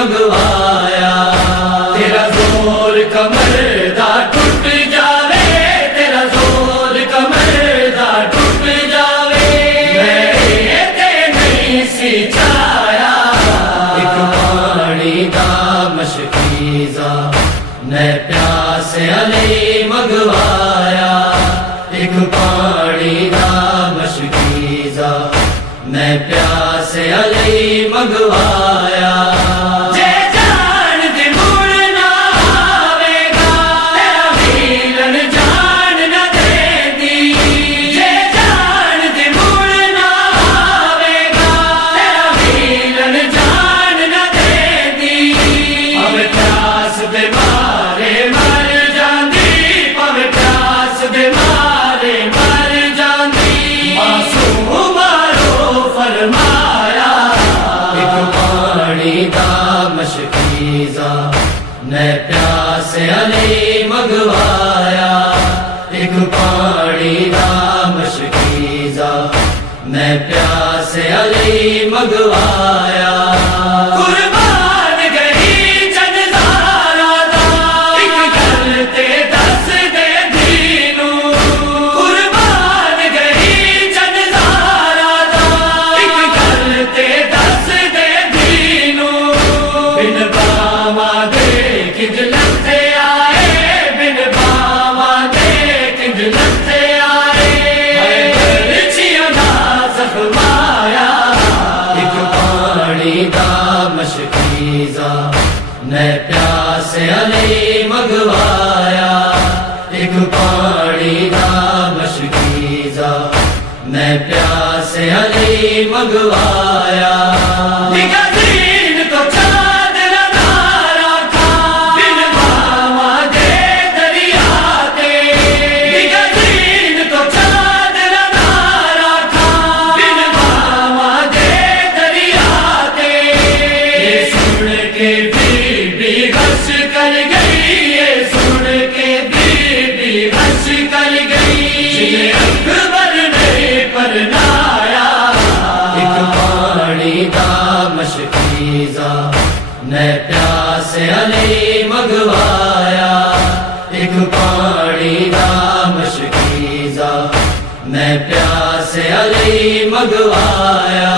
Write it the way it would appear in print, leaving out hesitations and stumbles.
मंगवाया। तेरा जोर कमर दा टूट जावे, तेरा जोर कमर दा टूट जावे, मैं ते नहीं सी चाया। एक पानी दा मशकीज़ा मैं प्यासे अली मंगवाया। एक पानी दा मशकीज़ा मैं प्यासे अली मंगवाया। जे जान दे मुड़ ना आवेगा, तेरा मिलन जान न देंदी। जे जान दे मुड़ ना आवेगा, तेरा मिलन जान न देंदी। अब प्यास दे मारे मर जांदी, पवे प्यास दे मारे मर जांदी। मासूम मारो फरमाया। एक पानी दा मशकीज़ा मैं प्यासे अली मंगवाया। एक पानी दा मशकीज़ा मैं प्यासे अली मंगवाया। कुर्बान गई चंदारा दा एक गल ते दस दे दीनू। कुर्बान गई चंदारा दा एक गल ते दस दे दीनू। बिन बावा दे किंज लथे आए, बिन बावा दे किंज लथे आए, बरछियों दा ज़ख्माया। एक पानी दा मशकीज़ा मैं प्यासे अली मंगवाया। एक पानी दा मशकीज़ा मैं प्यासे अली मंगवाया। दीन को चाँद लगारा था, बिन बावा दे दरिया ते। दीन को चाँद लगारा था, बिन बावा दे दरिया ते। ये सुन के बीबी हंस कर गई, ये सुन के बीबी हंस कर गई, जिन्हें अकबर ने परनाया। एक पानी दा मशकीज़ा मैं प्यासे अली मंगवाया। एक पानी दा मशकीज़ा मैं प्यासे अली मंगवाया।